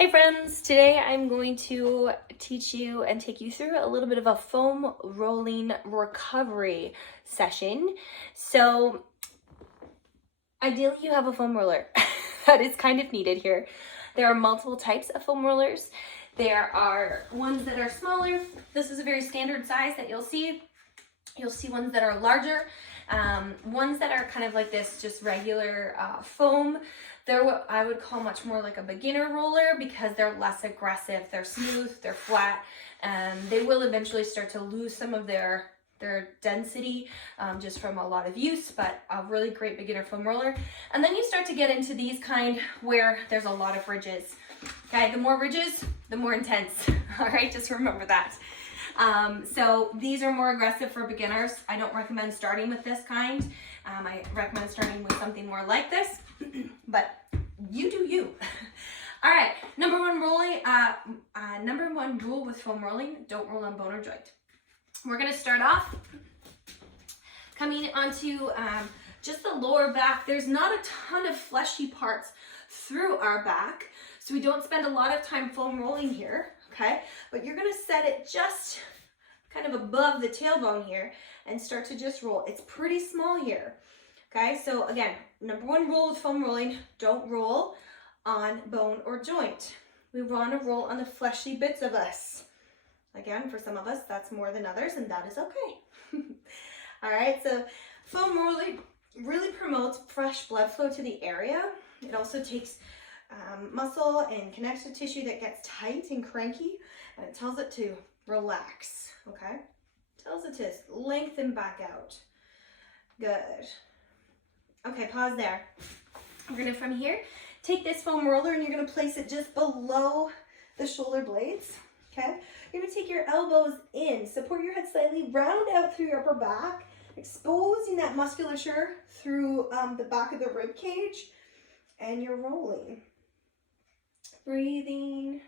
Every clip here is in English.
Hey friends, today I'm going to teach you and take you through a little bit of a foam rolling recovery session. So ideally you have a foam roller. That is kind of needed here. There are multiple types of foam rollers. There are ones that are smaller. This is a very standard size that you'll see. You'll see ones that are larger, ones that are kind of like this, just regular foam. They're what I would call much more like a beginner roller because they're less aggressive. They're smooth, they're flat, and they will eventually start to lose some of their density just from a lot of use, but a really great beginner foam roller. And then you start to get into these kind where there's a lot of ridges. Okay, the more ridges, the more intense. All right, just remember that. So these are more aggressive for beginners. I don't recommend starting with this kind. I recommend starting with something more like this, but you do you. All right, number one rule with foam rolling, don't roll on bone or joint. We're gonna start off coming onto just the lower back. There's not a ton of fleshy parts through our back, so we don't spend a lot of time foam rolling here, okay? But you're gonna set it just kind of above the tailbone here and start to just roll. It's pretty small here, okay? So again, number one rule with foam rolling, don't roll on bone or joint. We want to roll on the fleshy bits of us. Again, for some of us, that's more than others, and that is okay. All right, so foam rolling really promotes fresh blood flow to the area. It also takes muscle and connective tissue that gets tight and cranky, and it tells it to relax, okay? Tells it to lengthen back out. Good. Okay, pause there. We're gonna, from here, take this foam roller and you're gonna place it just below the shoulder blades, okay? You're gonna take your elbows in, support your head slightly, round out through your upper back, exposing that musculature through the back of the rib cage, and you're rolling. Breathing.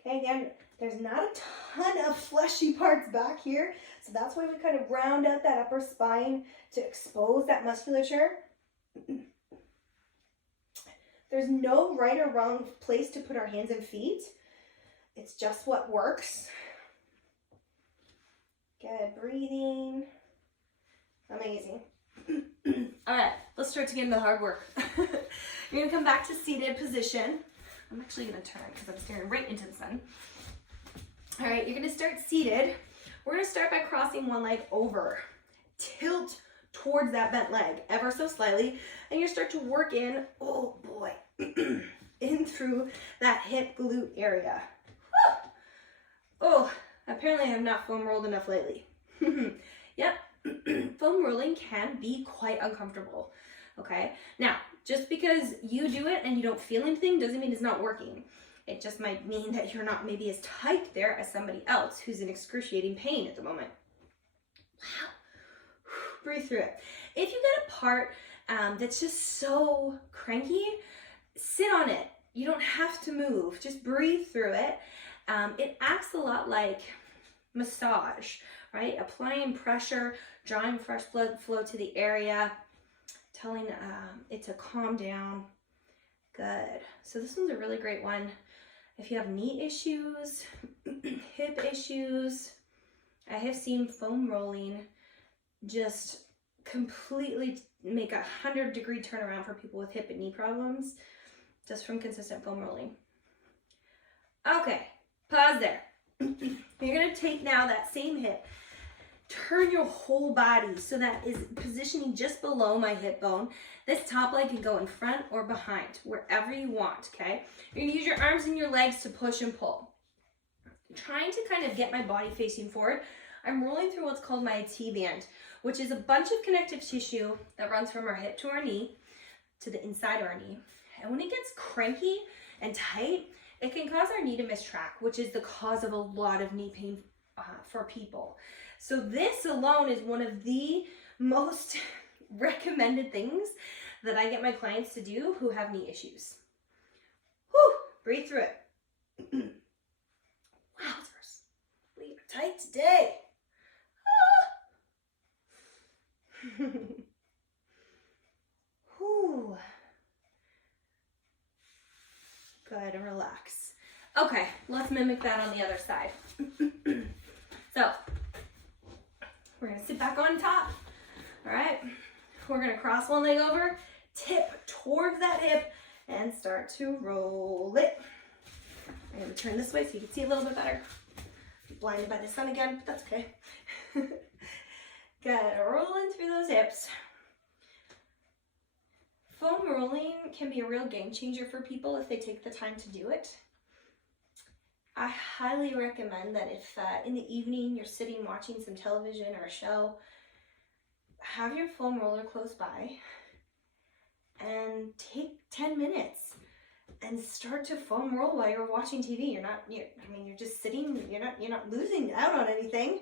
Okay, again, there's not a ton of fleshy parts back here, so that's why we kind of round out that upper spine to expose that musculature. There's no right or wrong place to put our hands and feet. It's just what works. Good, breathing. Amazing. All right, let's start to get into the hard work. You're gonna come back to seated position. I'm actually gonna turn because I'm staring right into the sun. All right, you're gonna start seated. We're gonna start by crossing one leg over. Tilt towards that bent leg ever so slightly, and you start to work in, oh boy, in through that hip glute area. Oh, apparently I have not foam rolled enough lately. Yep, foam rolling can be quite uncomfortable, okay? Now, just because you do it and you don't feel anything doesn't mean it's not working. It just might mean that you're not maybe as tight there as somebody else who's in excruciating pain at the moment. Wow. Breathe through it. If you get a part that's just so cranky, sit on it. You don't have to move. Just breathe through it. It acts a lot like massage, right? Applying pressure, drawing fresh blood flow to the area, telling it to calm down. Good. So this one's a really great one. If you have knee issues, hip issues, I have seen foam rolling just completely make 100-degree turnaround for people with hip and knee problems just from consistent foam rolling. Okay, pause there. You're gonna take now that same hip, turn your whole body so that is positioning just below my hip bone. This top leg can go in front or behind, wherever you want, okay? You're gonna use your arms and your legs to push and pull. I'm trying to kind of get my body facing forward. I'm rolling through what's called my T-band, which is a bunch of connective tissue that runs from our hip to our knee, to the inside of our knee. And when it gets cranky and tight, it can cause our knee to mistrack, which is the cause of a lot of knee pain for people. So this alone is one of the most recommended things that I get my clients to do who have knee issues. Whew, breathe through it. Wowzers, we are tight today. Whew. Good, and relax. Okay, let's mimic that on the other side. So, we're gonna sit back on top. All right, we're gonna cross one leg over, tip towards that hip, and start to roll it. I'm gonna turn this way so you can see a little bit better. Blinded by the sun again, but that's okay. Good, rolling through those hips. Foam rolling can be a real game changer for people if they take the time to do it. I highly recommend that if in the evening you're sitting watching some television or a show, have your foam roller close by and take 10 minutes and start to foam roll while you're watching TV. You're just sitting, you're not losing out on anything.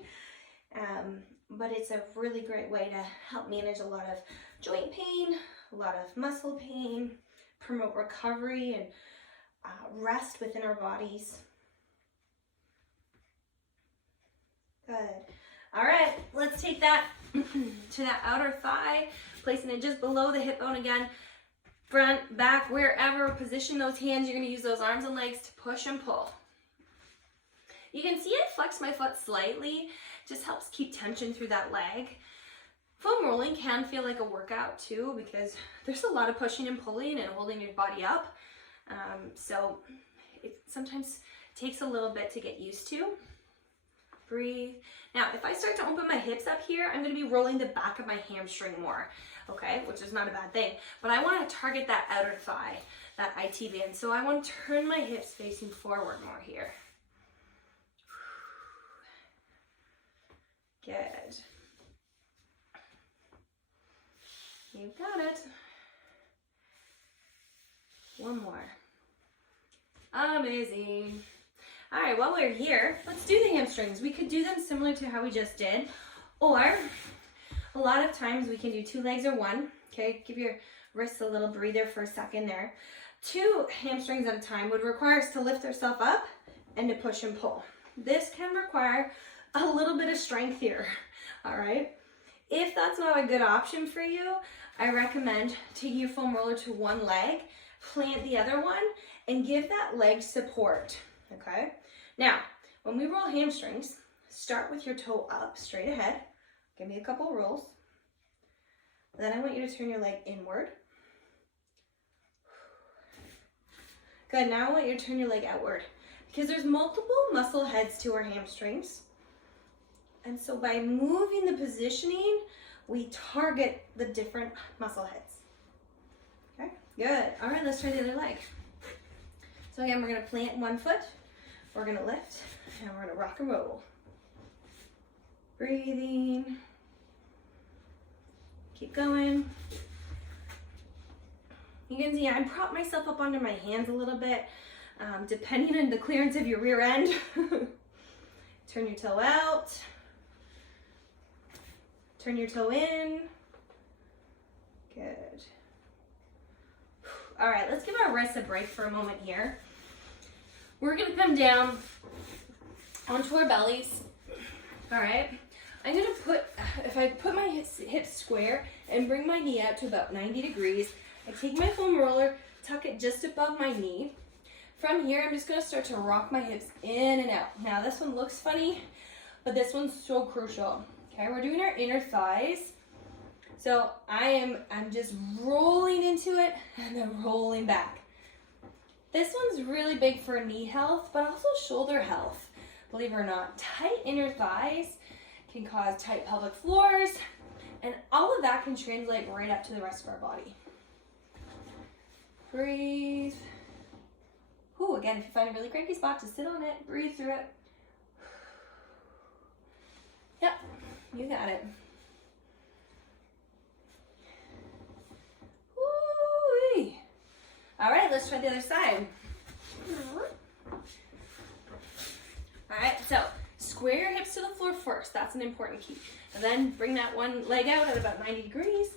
But it's a really great way to help manage a lot of joint pain, a lot of muscle pain, promote recovery and rest within our bodies. Good. All right, let's take that to that outer thigh, placing it just below the hip bone again. Front, back, wherever, position those hands. You're gonna use those arms and legs to push and pull. You can see I flex my foot slightly, just helps keep tension through that leg. Foam rolling can feel like a workout too because there's a lot of pushing and pulling and holding your body up. So it sometimes takes a little bit to get used to. Breathe. Now, if I start to open my hips up here, I'm going to be rolling the back of my hamstring more, okay, which is not a bad thing. But I want to target that outer thigh, that IT band. So I want to turn my hips facing forward more here. Good. You got it. One more. Amazing. All right, while we're here, let's do the hamstrings. We could do them similar to how we just did, or a lot of times we can do 2 legs or 1. Okay, give your wrists a little breather for a second there. 2 hamstrings at a time would require us to lift ourselves up and to push and pull. This can require a little bit of strength here, all right? If that's not a good option for you, I recommend taking your foam roller to one leg, plant the other one, and give that leg support, okay? Now, when we roll hamstrings, start with your toe up, straight ahead. Give me a couple rolls. Then I want you to turn your leg inward. Good, now I want you to turn your leg outward because there's multiple muscle heads to our hamstrings. And so by moving the positioning, we target the different muscle heads. Okay, good. All right, let's try the other leg. So again, we're gonna plant one foot, we're gonna lift, and we're gonna rock and roll. Breathing. Keep going. You can see I prop myself up onto my hands a little bit, depending on the clearance of your rear end. Turn your toe out. Turn your toe in. Good. All right, let's give our wrists a break for a moment here. We're gonna come down onto our bellies. All right. I'm gonna if I put my hips square and bring my knee out to about 90 degrees, I take my foam roller, tuck it just above my knee. From here, I'm just gonna start to rock my hips in and out. Now this one looks funny, but this one's so crucial. Okay, we're doing our inner thighs. So I'm just rolling into it and then rolling back. This one's really big for knee health, but also shoulder health. Believe it or not, tight inner thighs can cause tight pelvic floors, and all of that can translate right up to the rest of our body. Breathe. Ooh, again, if you find a really cranky spot, just sit on it, breathe through it. Yep, you got it. Woo-wee. All right, let's try the other side. All right, so square your hips to the floor first. That's an important key. And then bring that one leg out at about 90 degrees.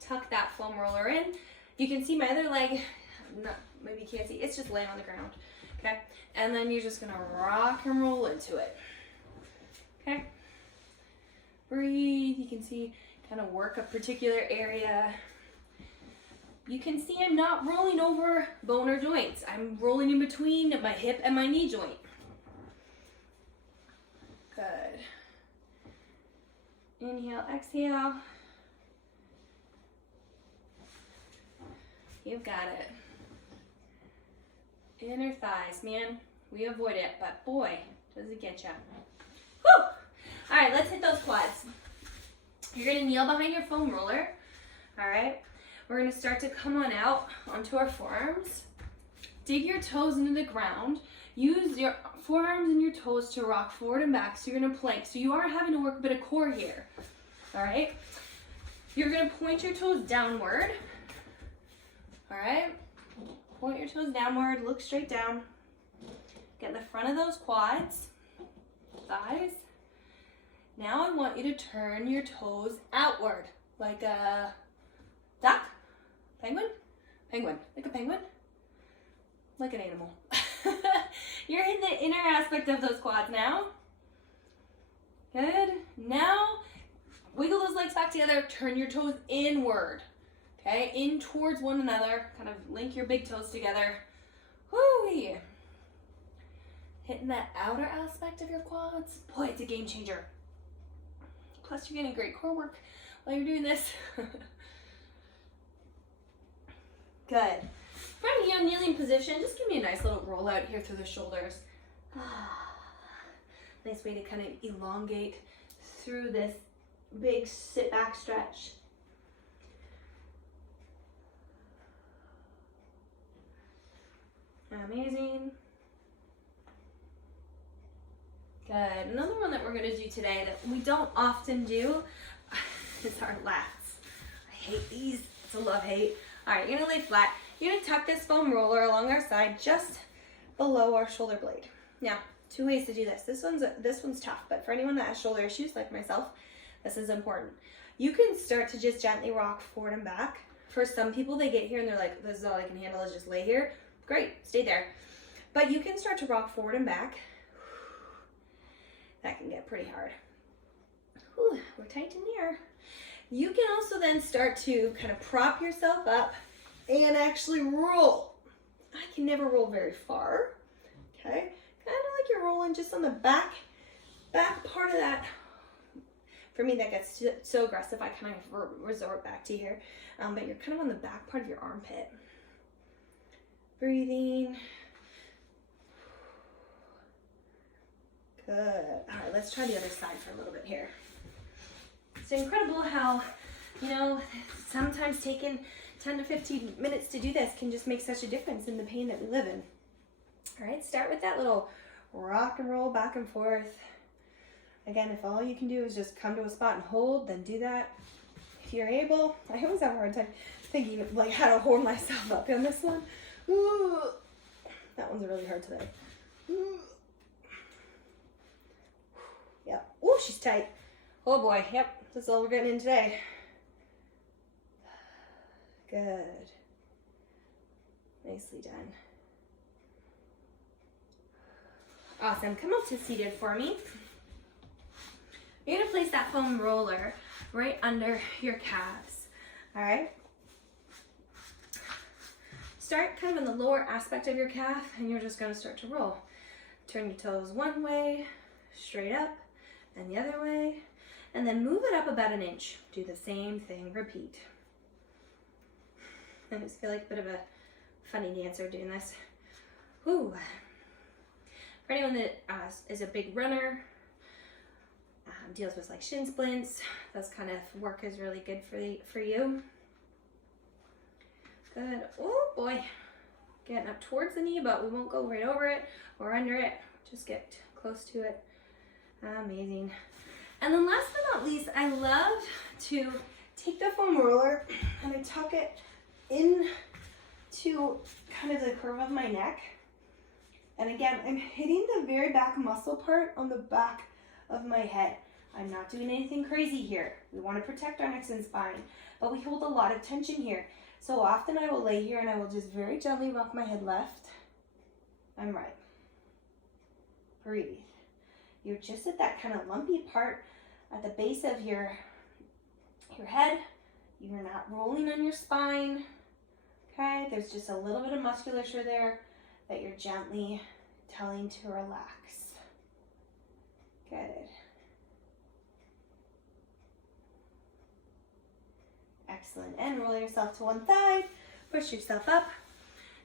Tuck that foam roller in. You can see my other leg. Maybe you can't see. It's just laying on the ground. Okay? And then you're just going to rock and roll into it. Okay? Breathe. You can see, kind of work a particular area. you can see I'm not rolling over bone or joints. I'm rolling in between my hip and my knee joint. Good. Inhale, exhale. You've got it. Inner thighs, man. We avoid it, but boy, does it get you. Whew! All right, let's hit those quads. You're gonna kneel behind your foam roller. All right. We're gonna start to come on out onto our forearms. Dig your toes into the ground. Use your forearms and your toes to rock forward and back. So you're gonna plank. So you are having to work a bit of core here. All right. You're gonna point your toes downward. All right. Point your toes downward. Look straight down. Get in the front of those quads, thighs. Now I want you to turn your toes outward, like a duck, penguin, like a penguin, like an animal. You're in the inner aspect of those quads now. Good. Now, wiggle those legs back together, turn your toes inward, okay? In towards one another, kind of link your big toes together. Whoo-wee. Hitting that outer aspect of your quads. Boy, it's a game changer. Plus, you're getting great core work while you're doing this. Good. From your kneeling position, just give me a nice little roll out here through the shoulders. Nice way to kind of elongate through this big sit back stretch. Amazing. Good. Another one that we're going to do today that we don't often do is our lats. I hate these. It's a love-hate. All right, you're going to lay flat. You're going to tuck this foam roller along our side just below our shoulder blade. Now, two ways to do this. This one's tough, but for anyone that has shoulder issues like myself, this is important. You can start to just gently rock forward and back. For some people, they get here and they're like, this is all I can handle is just lay here. Great, stay there. But you can start to rock forward and back. That can get pretty hard. Whew, we're tight in there. You can also then start to kind of prop yourself up and actually roll. I can never roll very far. Okay, kind of like you're rolling just on the back part of that. For me, that gets so aggressive, I kind of resort back to here. But you're kind of on the back part of your armpit. Breathing. Good. All right, let's try the other side for a little bit here. It's incredible how, sometimes taking 10 to 15 minutes to do this can just make such a difference in the pain that we live in. All right, start with that little rock and roll back and forth. Again, if all you can do is just come to a spot and hold, then do that. If you're able, I always have a hard time thinking of like how to hold myself up on this one. Ooh, that one's really hard today. Ooh. Yep. Oh, she's tight. Oh boy. Yep. That's all we're getting in today. Good. Nicely done. Awesome. Come up to seated for me. You're going to place that foam roller right under your calves. All right. Start kind of in the lower aspect of your calf, and you're just going to start to roll. Turn your toes one way, straight up, and the other way, and then move it up about an inch. Do the same thing, repeat. I just feel like a bit of a funny dancer doing this. Whew. For anyone that is a big runner, deals with like shin splints, this kind of work is really good for you. Good. Oh boy. Getting up towards the knee, but we won't go right over it or under it. Just get close to it. Amazing. And then last but not least, I love to take the foam roller and I tuck it into kind of the curve of my neck. And again, I'm hitting the very back muscle part on the back of my head. I'm not doing anything crazy here. We want to protect our necks and spine, but we hold a lot of tension here. So often I will lay here and I will just very gently rock my head left and right. Breathe. You're just at that kind of lumpy part at the base of your head. You're not rolling on your spine. Okay, there's just a little bit of musculature there that you're gently telling to relax. Good. Excellent. And roll yourself to one side, push yourself up.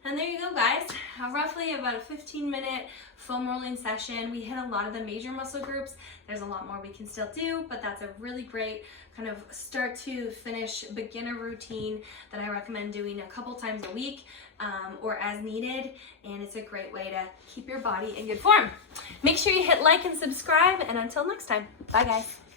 And there you go, guys. Roughly about a 15-minute foam rolling session. We hit a lot of the major muscle groups. There's a lot more we can still do, but that's a really great kind of start to finish beginner routine that I recommend doing a couple times a week or as needed. And it's a great way to keep your body in good form. Make sure you hit like and subscribe. And until next time, bye guys.